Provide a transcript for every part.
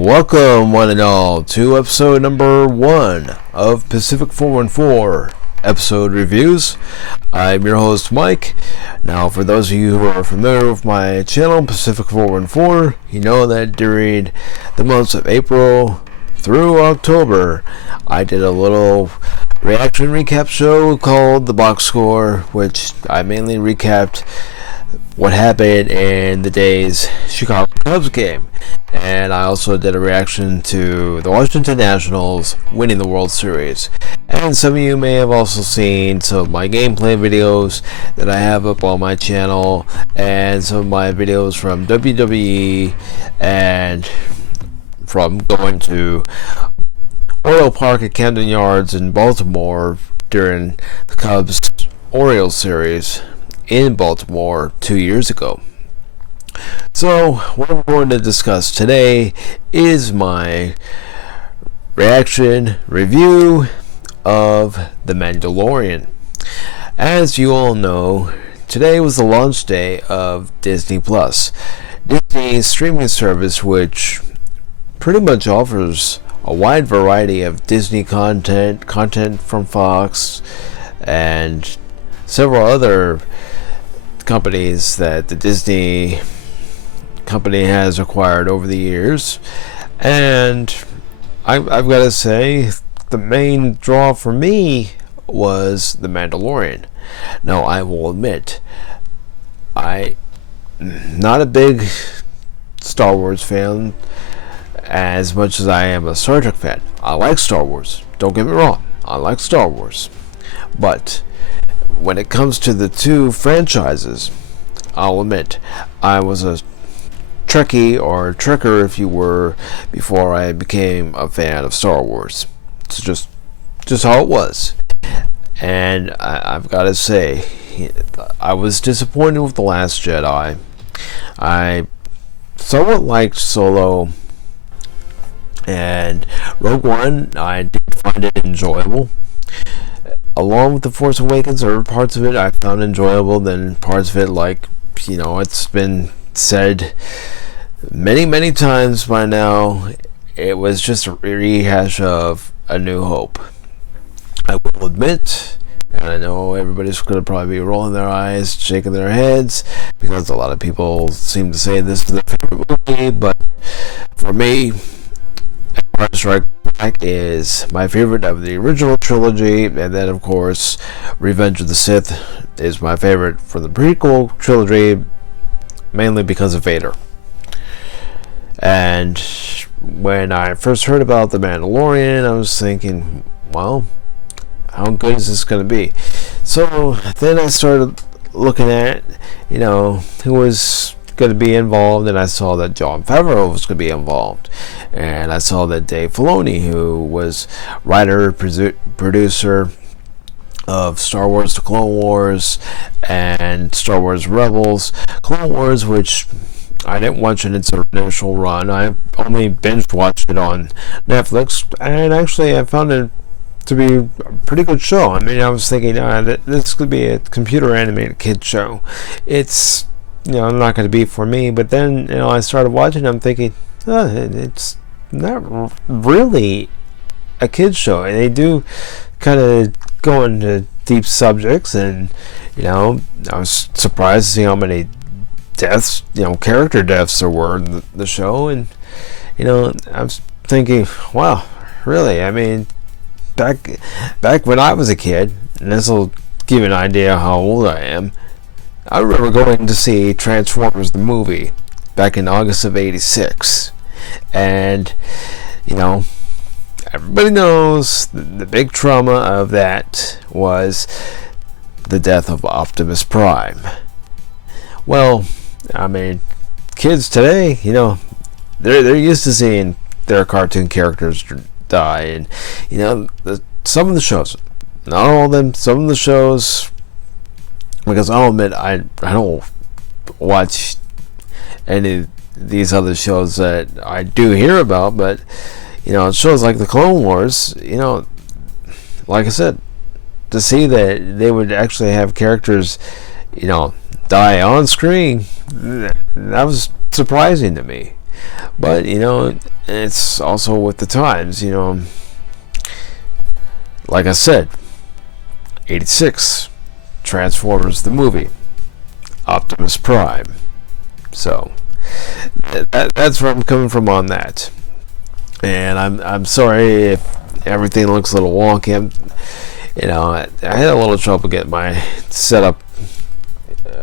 Welcome, one and all, to episode number 1 of PACIFIC414 episode reviews. I'm your host, Mike. Now, for those of you who are familiar with my channel, PACIFIC414, you know that during the months of April through October, I did a little reaction recap show called The Box Score, which I mainly recapped what happened in the day's Chicago Cubs game. And I also did a reaction to the Washington Nationals winning the World Series. And some of you may have also seen some of my gameplay videos that I have up on my channel, and some of my videos from WWE and from going to Oriole Park at Camden Yards in Baltimore during the Cubs Orioles series in Baltimore 2 years ago. So, what I'm going to discuss today is my reaction review of The Mandalorian. As you all know, today was the launch day of Disney Plus, Disney's streaming service, which pretty much offers a wide variety of Disney content from Fox and several other companies that the Disney company has acquired over the years. And I've got to say, the main draw for me was The Mandalorian. Now, I will admit, I'm not a big Star Wars fan as much as I am a Star Trek fan. I like Star Wars, don't get me wrong, I like Star Wars, but when it comes to the two franchises, I'll admit I was a Trekkie, or Trekker if you were, before I became a fan of Star Wars. It's just how it was. And I've got to say, I was disappointed with The Last Jedi. I somewhat liked Solo, and Rogue One I did find it enjoyable. Along with The Force Awakens, there were parts of it I found enjoyable, then parts of it, like, it's been said many times by now, it was just a rehash of A New Hope. I will admit, and I know everybody's going to probably be rolling their eyes, shaking their heads, because a lot of people seem to say this is their favorite movie, but for me, Empire Strikes Back is my favorite of the original trilogy, and then of course Revenge of the Sith is my favorite from the prequel trilogy, mainly because of Vader. And when I first heard about The Mandalorian, I was thinking, well, how good is this going to be? So then I started looking at, who was going to be involved, and I saw that Jon Favreau was going to be involved, and I saw that Dave Filoni, who was writer, producer of Star Wars: The Clone Wars and Star Wars Rebels. Clone Wars, which I didn't watch in its initial run. I only binge watched it on Netflix, and actually I found it to be a pretty good show. I mean, I was thinking this could be a computer animated kid show. It's not going to be for me, but then I started watching it, I'm thinking, it's not really a kid show, and they do kind of go into deep subjects, and I was surprised to see how many deaths, character deaths there were in the show. And I was thinking, wow, really? I mean, back when I was a kid, and this will give you an idea how old I am, I remember going to see Transformers the movie back in August of '86, and everybody knows the big trauma of that was the death of Optimus Prime. Well, I mean, kids today, they're used to seeing their cartoon characters die, and some of the shows, not all of them, some of the shows, because I'll admit I don't watch any of these other shows that I do hear about, but shows like the Clone Wars, like I said, to see that they would actually have characters, die on screen, that was surprising to me. But, it's also with the times, like I said, 86, Transformers the movie, Optimus Prime. So, that's where I'm coming from on that. And I'm sorry if everything looks a little wonky. I had a little trouble getting my setup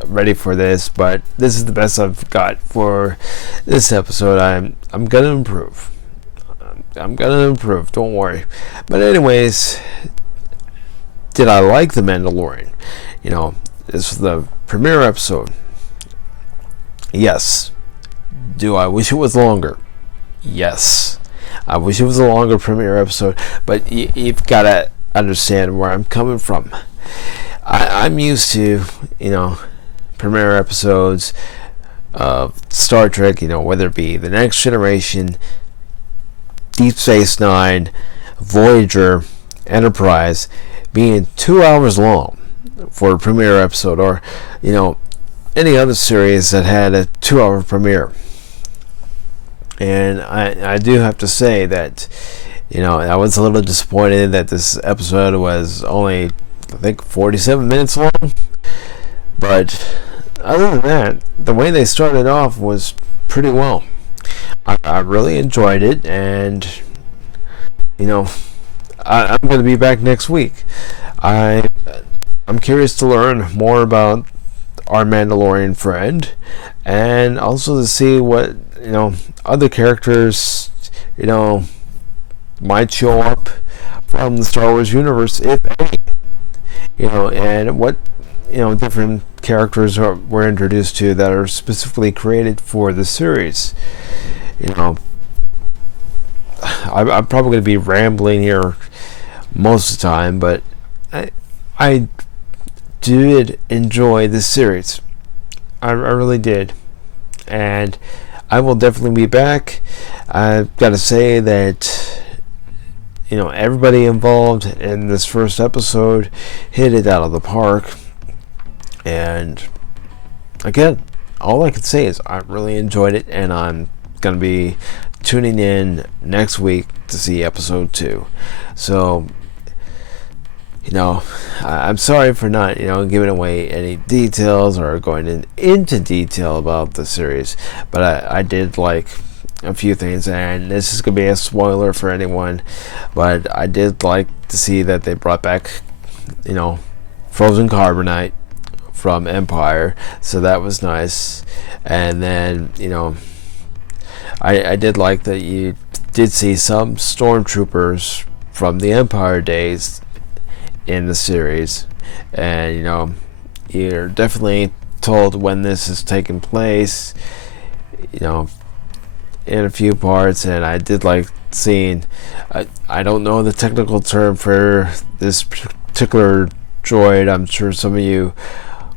ready for this, but this is the best I've got for this episode. I'm gonna improve. Don't worry. But anyways, did I like The Mandalorian? This was the premiere episode. Yes. Do I wish it was longer? Yes. I wish it was a longer premiere episode, but you've got to understand where I'm coming from. I'm used to, premiere episodes of Star Trek, whether it be The Next Generation, Deep Space Nine, Voyager, Enterprise, being 2 hours long for a premiere episode, or, any other series that had a 2-hour premiere. And I do have to say that, I was a little disappointed that this episode was only, I think, 47 minutes long. But other than that, the way they started off was pretty well. I really enjoyed it, and, I'm going to be back next week. I'm curious to learn more about our Mandalorian friend, and also to see what other characters might show up from the Star Wars universe, if any, and what different characters we're introduced to that are specifically created for the series. I'm probably going to be rambling here most of the time, but I did enjoy this series. I really did, and I will definitely be back. I've got to say that everybody involved in this first episode hit it out of the park, and again, all I can say is I really enjoyed it, and I'm gonna be tuning in next week to see episode 2. So I'm sorry for not, giving away any details or going into detail about the series, but I did like a few things, and this is going to be a spoiler for anyone, but I did like to see that they brought back, frozen carbonite from Empire, so that was nice. And then, I did like that you did see some stormtroopers from the Empire days in the series, and you're definitely told when this is taking place, in a few parts. And I did like seeing, I don't know the technical term for this particular droid. I'm sure some of you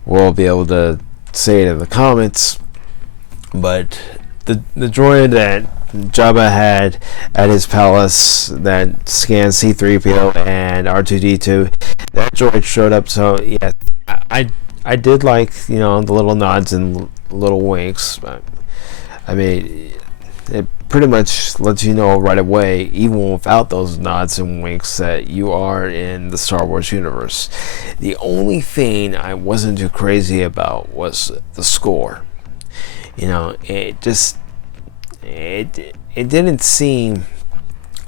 will be able to say it in the comments, but the droid that Jabba had at his palace that scanned C-3PO and R2-D2, that droid showed up. So yeah, I did like the little nods and little winks. I mean, it pretty much lets you know right away, even without those nods and winks, that you are in the Star Wars universe. The only thing I wasn't too crazy about was the score. It didn't seem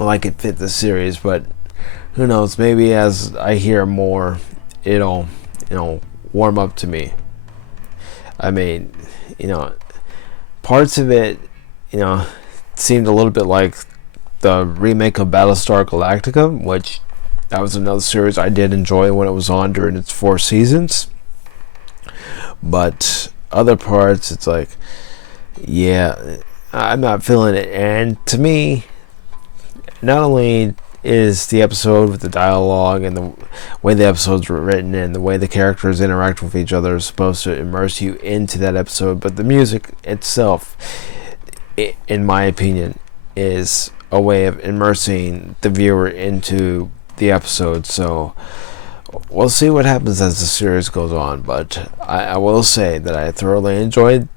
like it fit the series, but who knows, maybe as I hear more, it'll warm up to me. I mean, parts of it seemed a little bit like the remake of Battlestar Galactica, which that was another series I did enjoy when it was on during its 4 seasons. But other parts, it's like, yeah, I'm not feeling it. And to me, not only is the episode with the dialogue and the way the episodes were written and the way the characters interact with each other is supposed to immerse you into that episode, but the music itself, in my opinion, is a way of immersing the viewer into the episode. So we'll see what happens as the series goes on, but I will say that I thoroughly enjoyed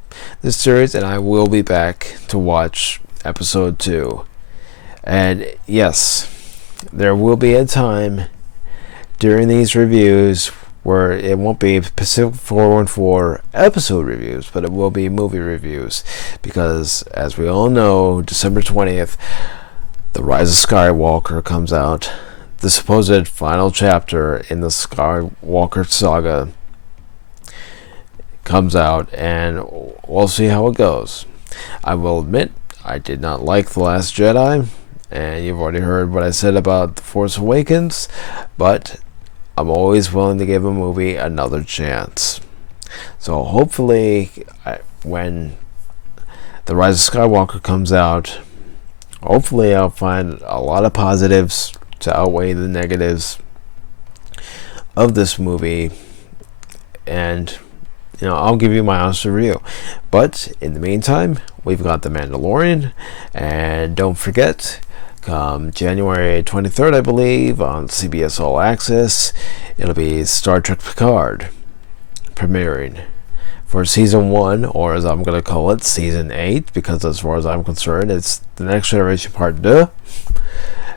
this series, and I will be back to watch episode 2. And yes, there will be a time during these reviews where it won't be Pacific 414 episode reviews, but it will be movie reviews, because as we all know, December 20th, The Rise of Skywalker comes out. The supposed final chapter in the Skywalker saga comes out, and we'll see how it goes. I will admit, I did not like The Last Jedi, and you've already heard what I said about The Force Awakens, but I'm always willing to give a movie another chance. So hopefully, when The Rise of Skywalker comes out, hopefully I'll find a lot of positives to outweigh the negatives of this movie, and I'll give you my honest review. But in the meantime, we've got The Mandalorian, and don't forget, come January 23rd, I believe, on CBS All Access, it'll be Star Trek Picard premiering for Season 1, or as I'm going to call it, Season 8, because as far as I'm concerned, it's The Next Generation Part 2,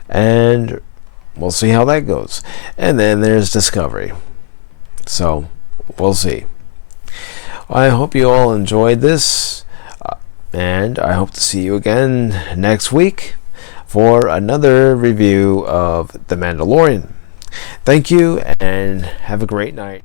and we'll see how that goes. And then there's Discovery, so we'll see. I hope you all enjoyed this, and I hope to see you again next week for another review of The Mandalorian. Thank you, and have a great night.